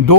2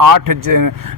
8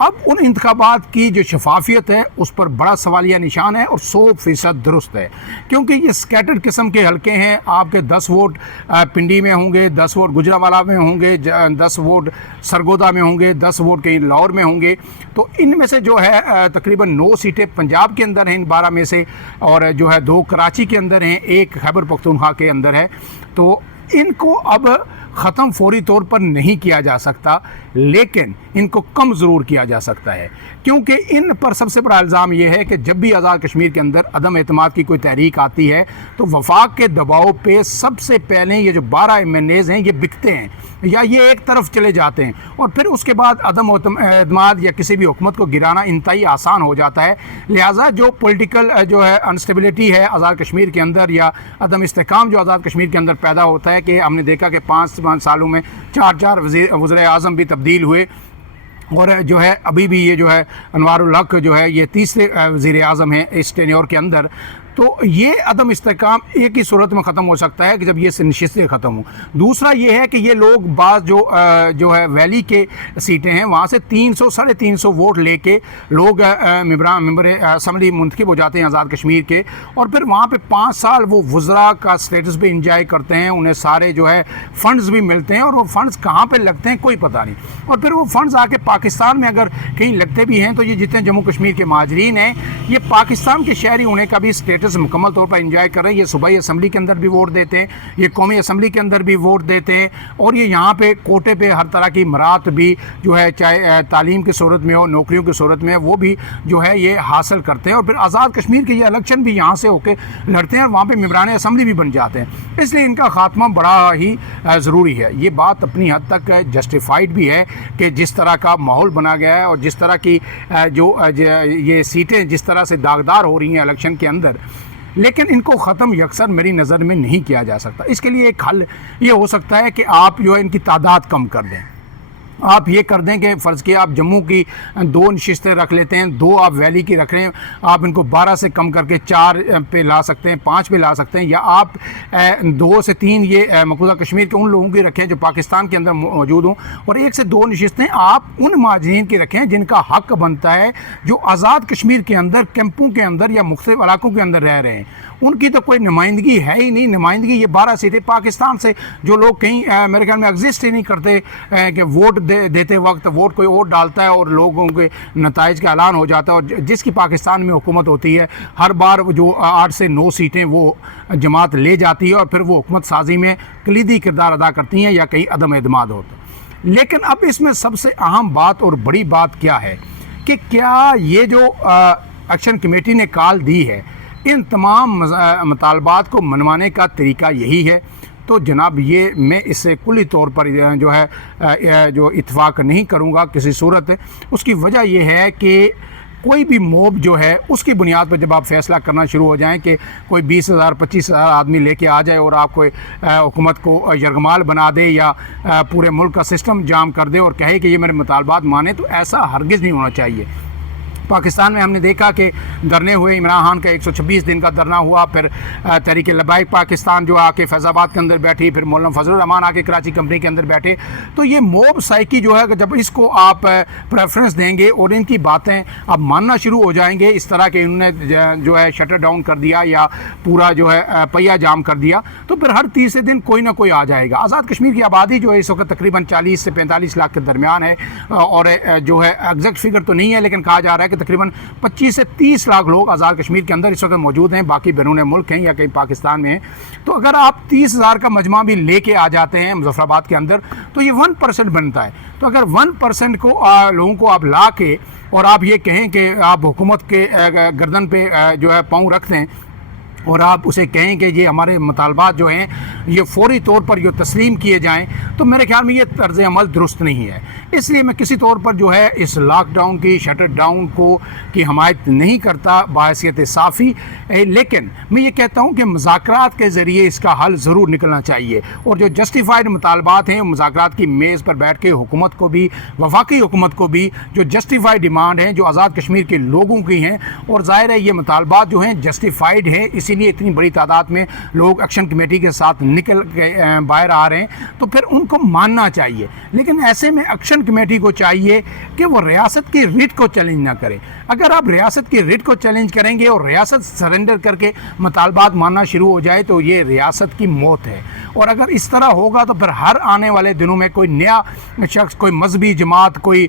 اب ان انتخابات کی جو شفافیت ہے اس پر بڑا سوالیہ نشان ہے اور 100% درست ہے، کیونکہ یہ سکیٹرڈ قسم کے حلقے ہیں۔ آپ کے 10 ووٹ پنڈی میں ہوں گے، 10 ووٹ گجرانوالہ میں ہوں گے، 10 ووٹ سرگودا میں ہوں گے، 10 ووٹ کہیں لاہور میں ہوں گے، تو ان میں سے جو ہے تقریباً 9 سیٹیں پنجاب کے اندر ہیں ان 12 میں سے، اور جو ہے 2 کراچی کے اندر ہیں، 1 خیبر پختونخوا کے اندر ہے۔ تو ان کو اب ختم فوری طور پر نہیں کیا جا سکتا، لیکن ان کو کم ضرور کیا جا سکتا ہے، کیونکہ ان پر سب سے بڑا الزام یہ ہے کہ جب بھی آزاد کشمیر کے اندر عدم اعتماد کی کوئی تحریک آتی ہے تو وفاق کے دباؤ پہ سب سے پہلے یہ جو 12 MNAs ہیں یہ بکتے ہیں یا یہ ایک طرف چلے جاتے ہیں، اور پھر اس کے بعد عدم اعتماد یا کسی بھی حکومت کو گرانا انتہائی آسان ہو جاتا ہے۔ لہٰذا جو پولیٹیکل جو ہے انسٹیبلٹی ہے آزاد کشمیر کے اندر، یا عدم استحکام جو آزاد کشمیر کے اندر پیدا ہوتا ہے، کہ ہم نے دیکھا کہ 5 سالوں میں 4 وزیر اعظم بھی تبدیل ہوئے، اور جو ہے ابھی بھی یہ جو ہے انوار الحق جو ہے یہ تیسرے وزیر اعظم ہیں اس ٹینیور کے اندر۔ تو یہ عدم استحکام ایک ہی صورت میں ختم ہو سکتا ہے کہ جب یہ نشستیں ختم ہوں۔ دوسرا یہ ہے کہ یہ لوگ بعض جو ہے ویلی کے سیٹیں ہیں وہاں سے 300 ساڑھے 300 ووٹ لے کے لوگ ممبر اسمبلی منتخب ہو جاتے ہیں آزاد کشمیر کے، اور پھر وہاں پہ 5 سال وہ وزراء کا سٹیٹس بھی انجوائے کرتے ہیں، انہیں سارے جو ہے فنڈز بھی ملتے ہیں، اور وہ فنڈز کہاں پہ لگتے ہیں کوئی پتہ نہیں، اور پھر وہ فنڈز آ کے پاکستان میں اگر کہیں لگتے بھی ہیں تو یہ جتنے جموں کشمیر کے مہاجرین ہیں یہ پاکستان کے شہری ہونے کا بھی سٹیٹس مکمل طور پر انجوائے کر رہے ہیں۔ یہ صوبائی اسمبلی کے اندر بھی ووٹ دیتے ہیں، یہ قومی اسمبلی کے اندر بھی ووٹ دیتے ہیں، اور یہ یہاں پہ کوٹے پہ ہر طرح کی مرات بھی جو ہے چاہے تعلیم کی صورت میں ہو، نوکریوں کی صورت میں، وہ بھی جو ہے یہ حاصل کرتے ہیں، اور پھر آزاد کشمیر کے یہ الیکشن بھی یہاں سے ہو کے لڑتے ہیں اور وہاں پہ ممبران اسمبلی بھی بن جاتے ہیں۔ اس لیے ان کا خاتمہ بڑا ہی ضروری ہے۔ یہ بات اپنی حد تک جسٹیفائڈ بھی ہے کہ جس طرح کا ماحول بنا گیا ہے اور جس طرح کی جو یہ سیٹیں جس طرح سے داغدار ہو رہی ہیں الیکشن کے اندر، لیکن ان کو ختم یکسر میری نظر میں نہیں کیا جا سکتا۔ اس کے لیے ایک حل یہ ہو سکتا ہے کہ آپ جو ہے ان کی تعداد کم کر دیں۔ آپ یہ کر دیں کہ فرض کیا آپ جموں کی 2 نشستیں رکھ لیتے ہیں، 2 آپ ویلی کی رکھ رہے ہیں، آپ ان کو 12 سے کم کر کے 4 پہ لا سکتے ہیں، 5 پہ لا سکتے ہیں، یا آپ 2 سے 3 یہ مقبوضہ کشمیر کے ان لوگوں کی رکھیں جو پاکستان کے اندر موجود ہوں، اور 1 سے 2 نشستیں آپ ان مہاجرین کی رکھیں جن کا حق بنتا ہے، جو آزاد کشمیر کے اندر کیمپوں کے اندر یا مختلف علاقوں کے اندر رہ رہے ہیں۔ ان کی تو کوئی نمائندگی ہے ہی نہیں، نمائندگی یہ 12 سیٹیں پاکستان سے جو لوگ کہیں میرے خیال میں ایگزسٹ ہی نہیں کرتے، کہ ووٹ دیتے وقت ووٹ کوئی اور ڈالتا ہے اور لوگوں کے نتائج کا اعلان ہو جاتا ہے، اور جس کی پاکستان میں حکومت ہوتی ہے ہر بار جو 8 سے 9 سیٹیں وہ جماعت لے جاتی ہے، اور پھر وہ حکومت سازی میں کلیدی کردار ادا کرتی ہیں یا کہیں عدم اعتماد ہوتا ہے۔ لیکن اب اس میں سب سے اہم بات اور بڑی بات کیا ہے کہ کیا یہ جو ایکشن کمیٹی نے کال دی ہے، ان تمام مطالبات کو منوانے کا طریقہ یہی ہے؟ تو جناب یہ میں اس سے کلی طور پر جو ہے جو اتفاق نہیں کروں گا کسی صورت۔ اس کی وجہ یہ ہے کہ کوئی بھی موب جو ہے اس کی بنیاد پر جب آپ فیصلہ کرنا شروع ہو جائیں کہ کوئی 20,000 25,000 آدمی لے کے آ جائے اور آپ کوئی حکومت کو یرغمال بنا دے یا پورے ملک کا سسٹم جام کر دے اور کہے کہ یہ میرے مطالبات مانے، تو ایسا ہرگز نہیں ہونا چاہیے۔ پاکستان میں ہم نے دیکھا کہ دھرنے ہوئے، عمران خان کا 126 دن کا دھرنا ہوا، پھر تحریک لبیک پاکستان جو آ کے فیض آباد کے اندر بیٹھی، پھر مولانا فضل الرحمان آ کے کراچی کمپنی کے اندر بیٹھے۔ تو یہ موب سائیکی جو ہے کہ جب اس کو آپ پریفرنس دیں گے اور ان کی باتیں آپ ماننا شروع ہو جائیں گے، اس طرح کہ انہوں نے جو ہے شٹر ڈاؤن کر دیا یا پورا جو ہے پہیہ جام کر دیا، تو پھر ہر تیسرے دن کوئی نہ کوئی آ جائے گا۔ آزاد کشمیر کی آبادی جو ہے اس وقت تقریباً 40 سے 45 لاکھ کے درمیان ہے، اور جو ہے ایگزیکٹ فگر تو نہیں ہے لیکن کہا جا رہا ہے کہ تقریباً 25 سے 30 لاکھ لوگ آزاد کشمیر کے اندر اس وقت موجود ہیں، باقی بیرون ملک ہیں یا کہیں پاکستان میں ہیں۔ تو اگر آپ 30,000 کا مجمع بھی لے کے آ جاتے ہیں مظفر آباد کے اندر تو یہ 1% بنتا ہے۔ تو اگر 1% کو لوگوں کو آپ لا کے اور آپ یہ کہیں کہ آپ حکومت کے گردن پہ جو ہے پاؤں رکھ دیں اور آپ اسے کہیں کہ یہ ہمارے مطالبات جو ہیں یہ فوری طور پر یہ تسلیم کیے جائیں، تو میرے خیال میں یہ طرز عمل درست نہیں ہے۔ اس لیے میں کسی طور پر جو ہے اس لاک ڈاؤن کی شٹر ڈاؤن کی حمایت نہیں کرتا بحیثیت صافی، لیکن میں یہ کہتا ہوں کہ مذاکرات کے ذریعے اس کا حل ضرور نکلنا چاہیے، اور جو جسٹیفائڈ مطالبات ہیں مذاکرات کی میز پر بیٹھ کے حکومت کو بھی، وفاقی حکومت کو بھی، جو جسٹیفائڈ ڈیمانڈ ہیں جو آزاد کشمیر کے لوگوں کی ہیں، اور ظاہر ہے یہ مطالبات جو ہیں جسٹیفائڈ ہیں، اسی اسی لیے اتنی بڑی تعداد میں لوگ ایکشن کمیٹی کے ساتھ نکل کے باہر آ رہے ہیں، تو پھر ان کو ماننا چاہیے۔ لیکن ایسے میں ایکشن کمیٹی کو چاہیے کہ وہ ریاست کی ریٹ کو چیلنج نہ کرے۔ اگر آپ ریاست کی ریٹ کو چیلنج کریں گے اور ریاست سرنڈر کر کے مطالبات ماننا شروع ہو جائے تو یہ ریاست کی موت ہے۔ اور اگر اس طرح ہوگا تو پھر ہر آنے والے دنوں میں کوئی نیا شخص، کوئی مذہبی جماعت، کوئی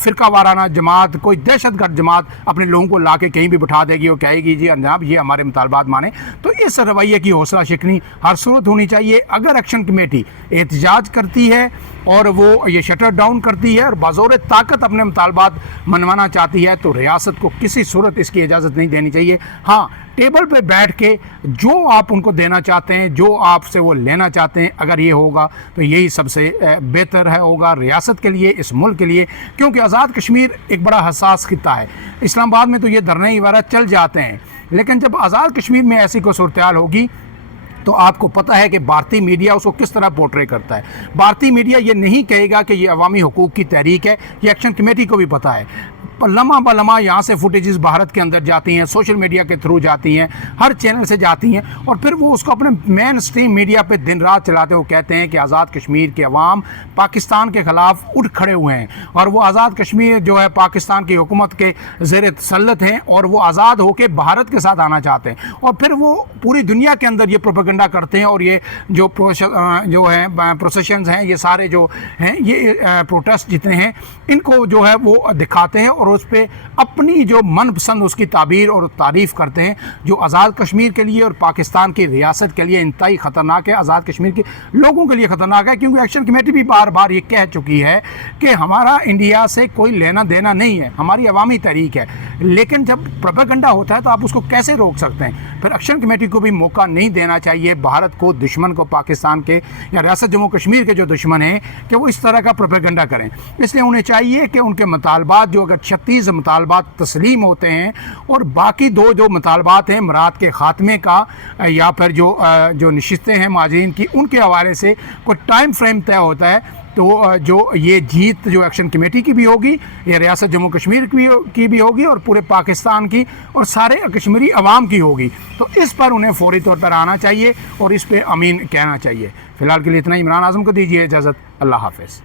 فرقہ وارانہ جماعت، کوئی دہشت گرد جماعت اپنے لوگوں کو لا کے کہیں بھی بٹھا دے گی اور کہے گی جی جناب یہ ہمارے مطالبات مانیں۔ تو اس رویے کی حوصلہ شکنی ہر صورت ہونی چاہیے۔ اگر ایکشن کمیٹی احتجاج کرتی ہے اور وہ یہ شٹر ڈاؤن کرتی ہے اور بزور طاقت اپنے مطالبات منوانا چاہتی ہے تو ریاست کو کسی صورت اس کی اجازت نہیں دینی چاہیے۔ ہاں، ٹیبل پہ بیٹھ کے جو آپ ان کو دینا چاہتے ہیں، جو آپ سے وہ لینا چاہتے ہیں، اگر یہ ہوگا تو یہی سب سے بہتر ہے ہوگا ریاست کے لیے، اس ملک کے لیے، کیونکہ آزاد کشمیر ایک بڑا حساس خطہ ہے۔ اسلام آباد میں تو یہ دھرنے وغیرہ چل جاتے ہیں، لیکن جب آزاد کشمیر میں ایسی کوئی صورتحال ہوگی تو آپ کو پتہ ہے کہ بھارتی میڈیا اس کو کس طرح پورٹرے کرتا ہے۔ بھارتی میڈیا یہ نہیں کہے گا کہ یہ عوامی حقوق کی تحریک ہے، یہ ایکشن کمیٹی کو بھی پتہ ہے۔ لمحہ بلمحہ یہاں سے فوٹیجز بھارت کے اندر جاتی ہیں، سوشل میڈیا کے تھرو جاتی ہیں، ہر چینل سے جاتی ہیں، اور پھر وہ اس کو اپنے مین اسٹریم میڈیا پہ دن رات چلاتے ہوئے کہتے ہیں کہ آزاد کشمیر کے عوام پاکستان کے خلاف اٹھ کھڑے ہوئے ہیں اور وہ آزاد کشمیر جو ہے پاکستان کی حکومت کے زیر تسلط ہیں اور وہ آزاد ہو کے بھارت کے ساتھ آنا چاہتے ہیں، اور پھر وہ پوری دنیا کے اندر یہ پروپیگنڈا کرتے ہیں اور یہ جو ہے پروسیشنز ہیں، یہ سارے جو ہیں، یہ پروٹیسٹ جتنے ہیں، ان کو جو ہے وہ دکھاتے ہیں اور اس پہ اپنی جو من پسند اس کی تعبیر اور تعریف کرتے ہیں، جو آزاد کشمیر کے لیے اور پاکستان کی ریاست کے لیے انتہائی خطرناک ہے، آزاد کشمیر کے لوگوں کے لیے خطرناک ہے، کیونکہ ایکشن کمیٹی بھی بار بار یہ کہہ چکی ہے کہ ہمارا انڈیا سے کوئی لینا دینا نہیں ہے، ہماری عوامی تحریک ہے۔ لیکن جب پروپیگنڈا ہوتا ہے تو آپ اس کو کیسے روک سکتے ہیں؟ پھر ایکشن کمیٹی کو بھی موقع نہیں دینا چاہیے بھارت کو، دشمن کو، پاکستان کے یا ریاست جموں کشمیر کے جو دشمن ہیں، کہ وہ اس طرح کا پروپیگنڈا کریں۔ اس لیے انہیں چاہیے کہ ان کے مطالبات جو اگر 36 مطالبات تسلیم ہوتے ہیں اور باقی جو مطالبات ہیں مراد کے خاتمے کا یا پھر جو نشستیں ہیں مہاجرین کی، ان کے حوالے سے کوئی ٹائم فریم طے ہوتا ہے تو جو یہ جیت جو ایکشن کمیٹی کی بھی ہوگی یا ریاست جموں کشمیر کی بھی ہوگی اور پورے پاکستان کی اور سارے کشمیری عوام کی ہوگی، تو اس پر انہیں فوری طور پر آنا چاہیے اور اس پہ امین کہنا چاہیے۔ فی الحال کے لیے اتنا ہی۔ عمران اعظم کو دیجیے اجازت۔ اللہ حافظ۔